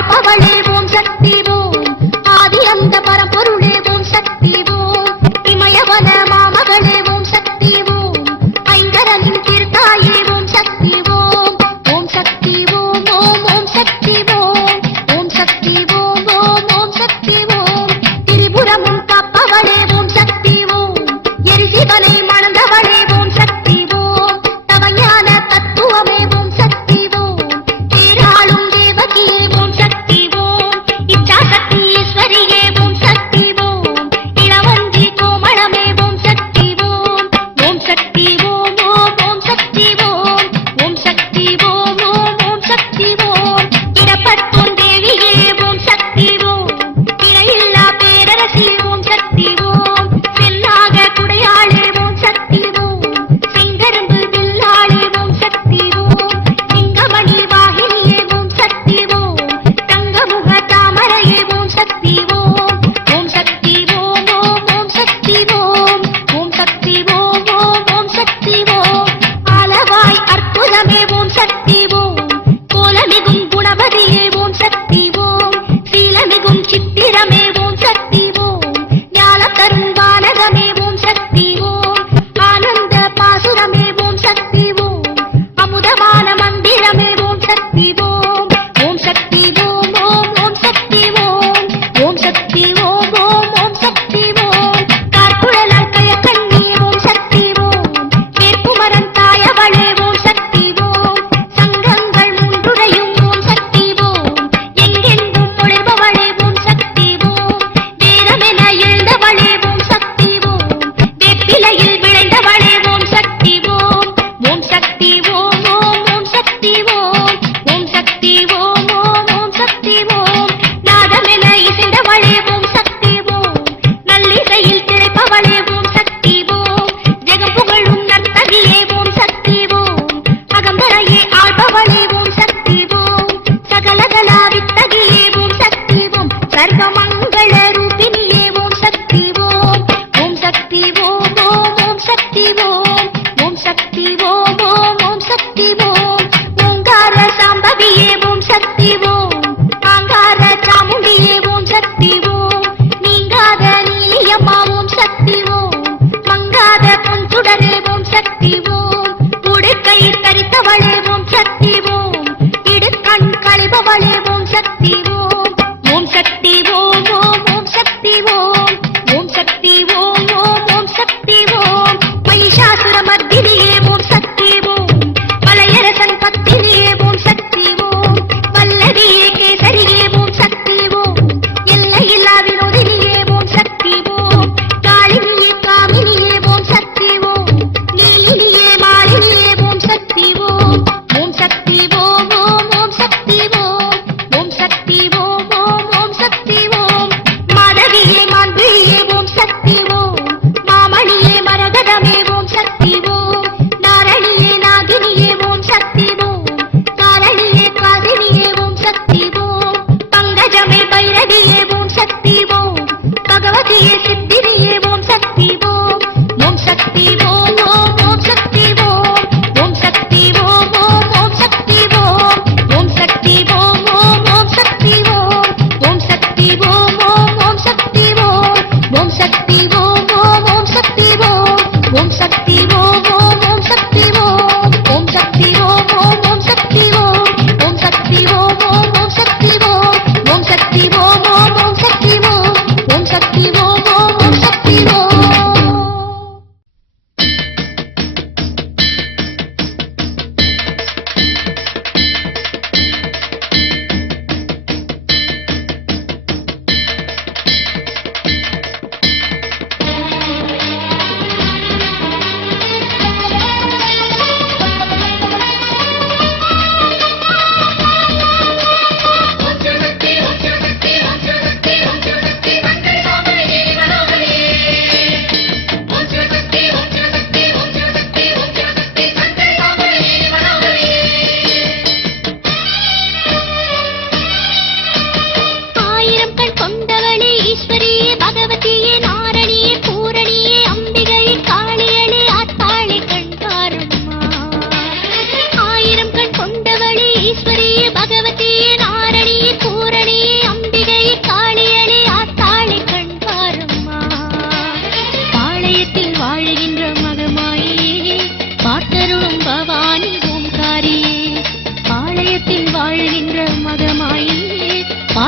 பார்ப்பவளே ஓம் சக்தி ஓம் ஆதி அந்த பரம்பொருளே ஓம் சக்தி ஓம் இமயவன மாமகளே ஓம் சக்தி ஓம் ஐங்கரனின் தீர்த்தாயே ஓம் சக்தி ஓம் ஓம் சக்தி ஓம் ஓம் ஓம் சக்தி ஓம் ஓம் சக்தி ஓம் ஓம் ஓம் சக்தி ஓம் திரிபுரமும் காப்பவளே ஓம் சக்தி ஓம் எரிசிவனை மணந்தவளே ஓம் சக்தி ஓம் தவஞான தத்துவமே ஓம் சக்தி ஓம் தேராளும் தேவகியே ஓம் சக்தி ஓம் இச்சாசக்தி ஈஸ்வரியே ஓம் சக்தி ஓம் இளவந்தி கோமளமே ஓம் சக்தி ஓம் ஓம் சக்தி ஓம் ஓம் ஓம் சக்தி ஓம் ஓம் சக்தி ஓம் ஓம் ஓம் சக்தி ஓம் இடப்பட்டோன் தேவியே ஓம் சக்தி ஓம் இணையில்லா பேரரசி ஓம் சக்தி ஓம் செல்லாக குடையாளே ஓம் சக்தி ஓம் செங்கரும்பு வில்லாளே ஓம் சக்தி ஓம் சிங்கமணி வாகினியே ஓம் சக்தி ஓம் தங்கமுக தாமரையே ஓம் சக்தி ஓம் ஓம் சக்தி ஓம் ஓம் ஓம் சக்தி ஓம் ஓம் சக்தி ஓம் ஓம் ஓம் சக்தி ஓம் ஆலவாய் அற்புதமே ஓம் சக்தி ஓம் கோலமிகும் குணவதியே ஓம் சக்தி ஓம் சீலமிகும் சித்திரமே ஓம் சக்தி ஓம் ஞானம் தரும் வானகமே ஓம் சக்தி ஓம் ஆனந்த பாசுரமே ஓம் சக்தி ஓம் அமுதமான மந்திரமே ஓம் சக்தி ஓம் ஓம் சக்தி ஓம் ஓம் ஓம் சக்தி ஓம் ஓம் சக்தி ஓம் ஓம் ஓம் சக்தி ஓம் கார்குழலால் கயக்கண்ணியே ஓம் சக்தி ஓம் வேட்புமரன் தாயவளே ஓம் சக்தி ஓம் சங்கங்கள் மூன்றுடையும் ஓம் சக்தி ஓம் எங்கெங்கும் ஒளிர்பவளே ஓம் சக்தி ஓம் வேதமென எழுந்தவளே ஓம் சக்தி ஓம் வேப்பிலையில் விளைந்தவளே ஓம் சக்தி ஓம் ஓம் சக்தி ஓம் ஓம் ஓம் சக்தி ஓம் ஓம் சக்தி ஓம் ஓம் ஓம் சக்தி ஓம் நாதமென இசைந்தவளே ஓம் சக்தி ஓம் நல்லிசையில் திளைப்பவளே ஓம் சக்தி ஓம் ஜெகம் புகழும் நர்த்தகியே ஓம் சக்தி ஓம் அகம்பரையே ஆள்பவளே ஓம் சக்தி ஓம் சகலகலா வித்தகியே ஓம் சக்தி ஓம் சர்வமங்கள ரூபிணியே ஓம் சக்தி ஓம் ஓம் சக்தி ஓம் ஓம் ஓம் சக்தி ஓம் ஓம் சக்தி ஓம் ஓம் ஓம் சக்தி ஓம் ஓங்கார சாம்பவியே ஓம் சக்தி ஓம் ஆங்கார சாமுண்டியே ஓம் சக்தி ஓம் நீங்காத நீலியம்மா ஓம் சக்தி ஓம் மங்காத பொன்சுடரே ஓம் சக்தி ஓம் உடுக்கை தரித்தவளே ஓம் சக்தி ஓம் இடுக்கண் களைபவளே ஓம் சக்தி ஓம் ஓம் சக்தி ஓம் ஓம் ஓம் சக்தி ஓம் ஓம் சக்தி ஓம் ஓம் ஓம் சக்தி ஓம் மகிஷாசுர மர்தினியே ஓம் சக்தி ஓம் மலையரசன் பத்தினியே ஓம் சக்தி ஓம் வல்லவியே கேசரியே ஓம் சக்தி ஓம் எல்லையில்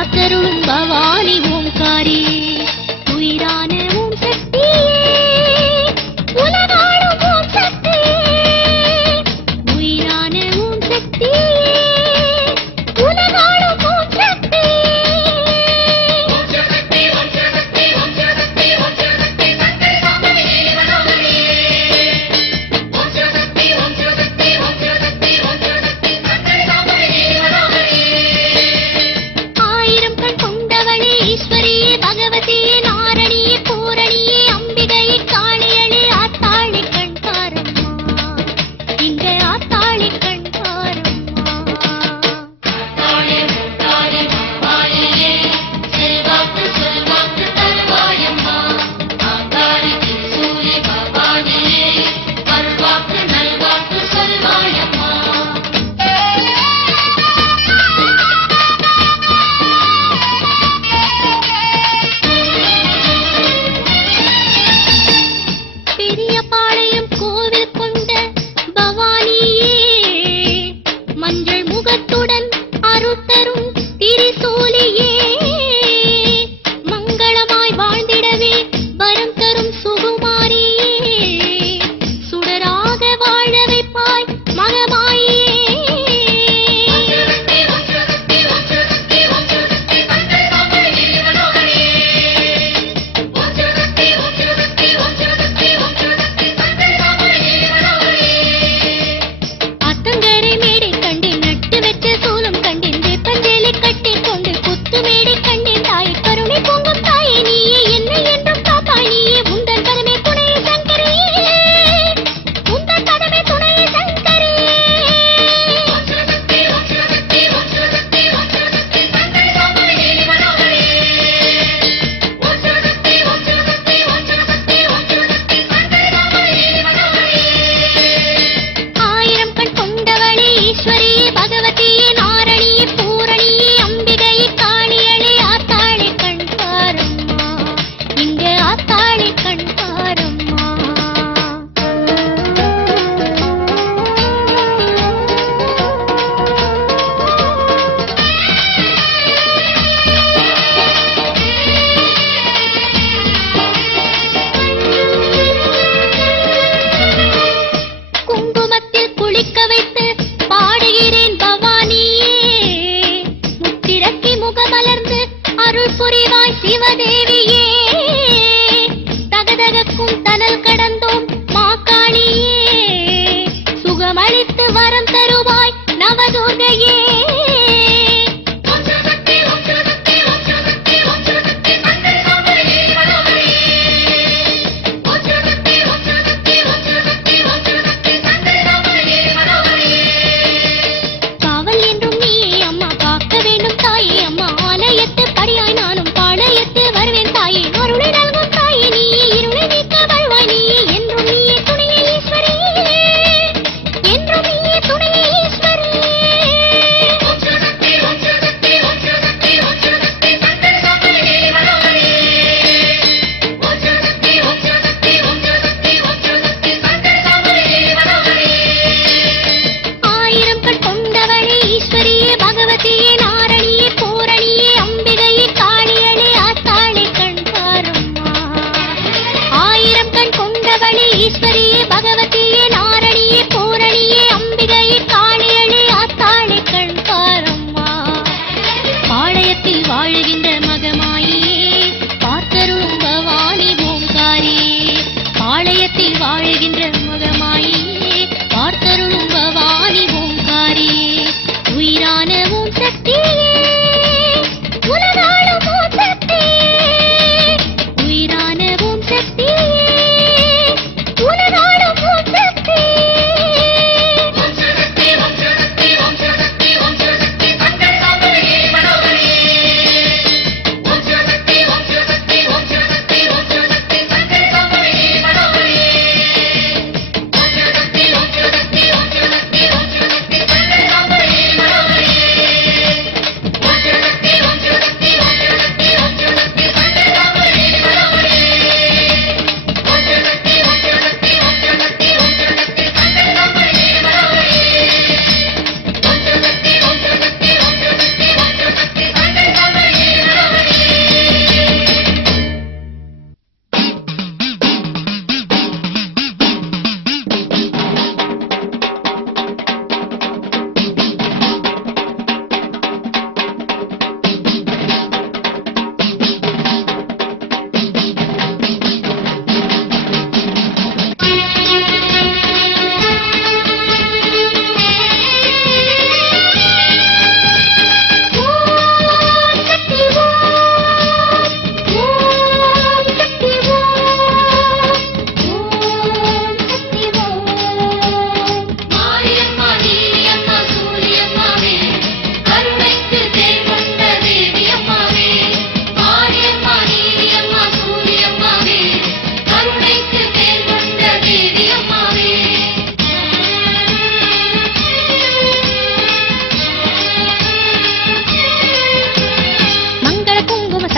காத்தருளும் பவானி ஓம்காரி உயிரான ஓம் சக்தியே உலகாளும் ஓம் சக்தியே உயிரான ஓம் சக்தியே உலகாளும் ஓம் சக்தியே அருளை நல்கும் தாயே நீ இருளை நீக்க வருவாய் நீ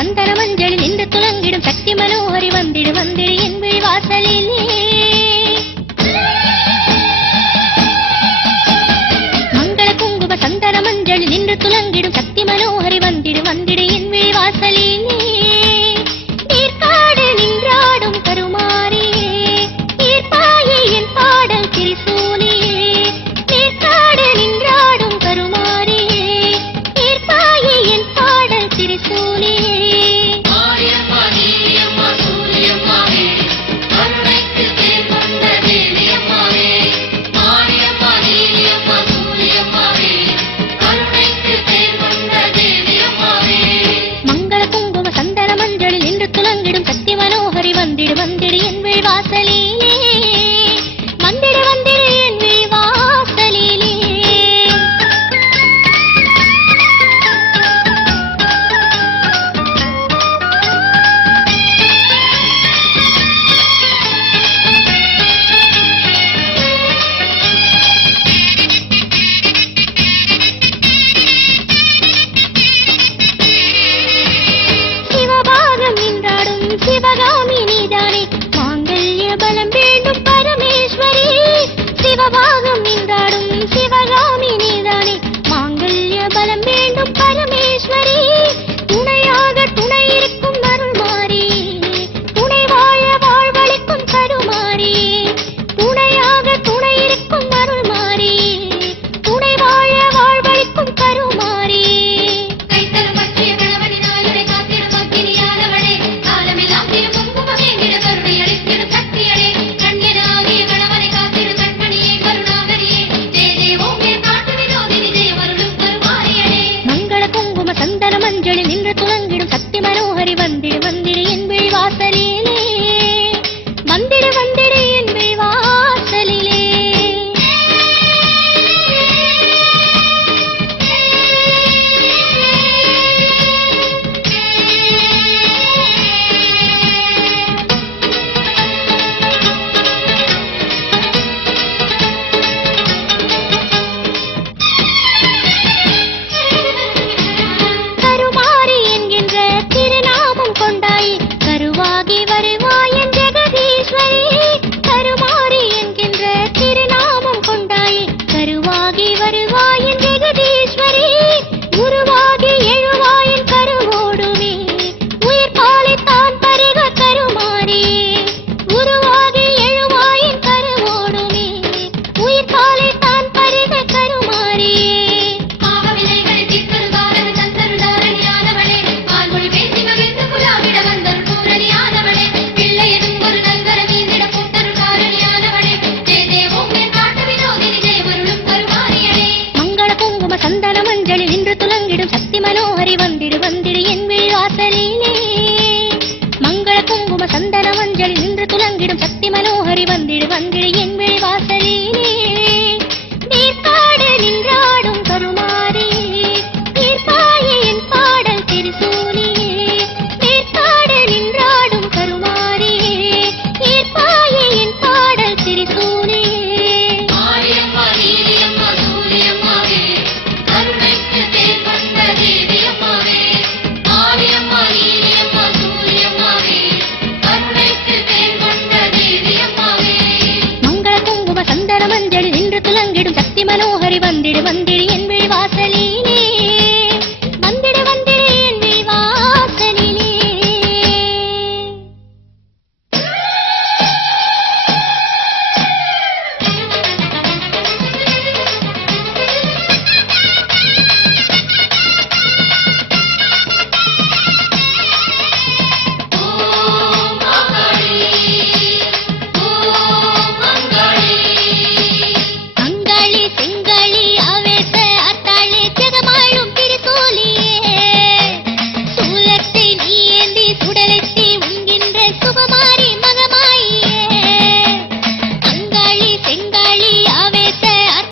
சந்தன மஞ்சள் நின்று துலங்கிடும் சக்தி மனோஹரி வந்திடு வந்திடு என் விழி வாசலிலே மங்கள குங்கும சந்தன மஞ்சள் நின்று துலங்கிடும் சக்தி மனோஹரி வந்திடு வந்திடு என் விழி வாசலிலே நீர்காடு நின்றாடும் கருமாரியே ஈர்ப்பாயே என் பாடல் திரிசூலியே நீர்காடு நின்றாடும் கருமாரியே ஈர்ப்பாயே என் பாடல் திரிசூலியே துலங்கிடும் சக்தி மனோஹரி வந்திடு வந்திடு என் விழி வாசலிலே வந்திடு வந்திடு என் விழி வாசலிலே சிவகாமி நீதானே மாங்கல்ய பலம் வேண்டும் பரமேஸ்வரி சிவபாகம் நின்றாடும் சிவகாமி நீதானே மாங்கல்ய பலம் வேண்டும் பரமேஸ்வரி துணையாக துணை இருக்கும் அருள்மாரி துணை வாழ வாழ்வளிக்கும் கருமாரி துணையாக துணை இருக்கும் அருள்மாரி துணை வாழ வாழ்வளிக்கும் கருமாரி சந்தன மஞ்சள் நின்று துலங்கிடும் சக்தி மனோஹரி வந்திடு வந்திடு என் விழி வாசலிலே வந்திடு வந்திடு என் விழி வாசலிலே கருவாகி வருவாயன் ஜெகதீஸ்வரி கருமாரி என்கின்ற திருநாமம் கொண்டாயே கருவாகி வருவாயன் ஜெகதீஸ்வரி உருவாகி எழுவாயன் கருவோடுமே உயிர் பாலைத்தான் பருக கருமாரி உருவாகி எழுவாயன் கருவோடுமே உயிர் பாலைத்தான் பருக கருமாரி சந்தன மஞ்சள் நின்று துலங்கிடும் சக்தி மனோஹரி வந்திடு வந்திடு என் விழி வாசலிலே மங்கள குங்கும சந்தன மஞ்சள் நின்று துலங்கிடும் சக்தி மனோஹரி வந்திடு வந்திடு என் விழி வாசலிலே நீர்காடு நின்றாடும் கருமாரி ஈர்ப்பாயே என் பாடல் திரிசூலியே நீர்காடு நின்றாடும் கருமாரி ஈர்ப்பாயே என் பாடல் திரிசூலியே மங்கள குங்கும சந்தன மஞ்சள் நின்று துலங்கிடும் சக்தி மனோஹரி வந்திடு வந்திடு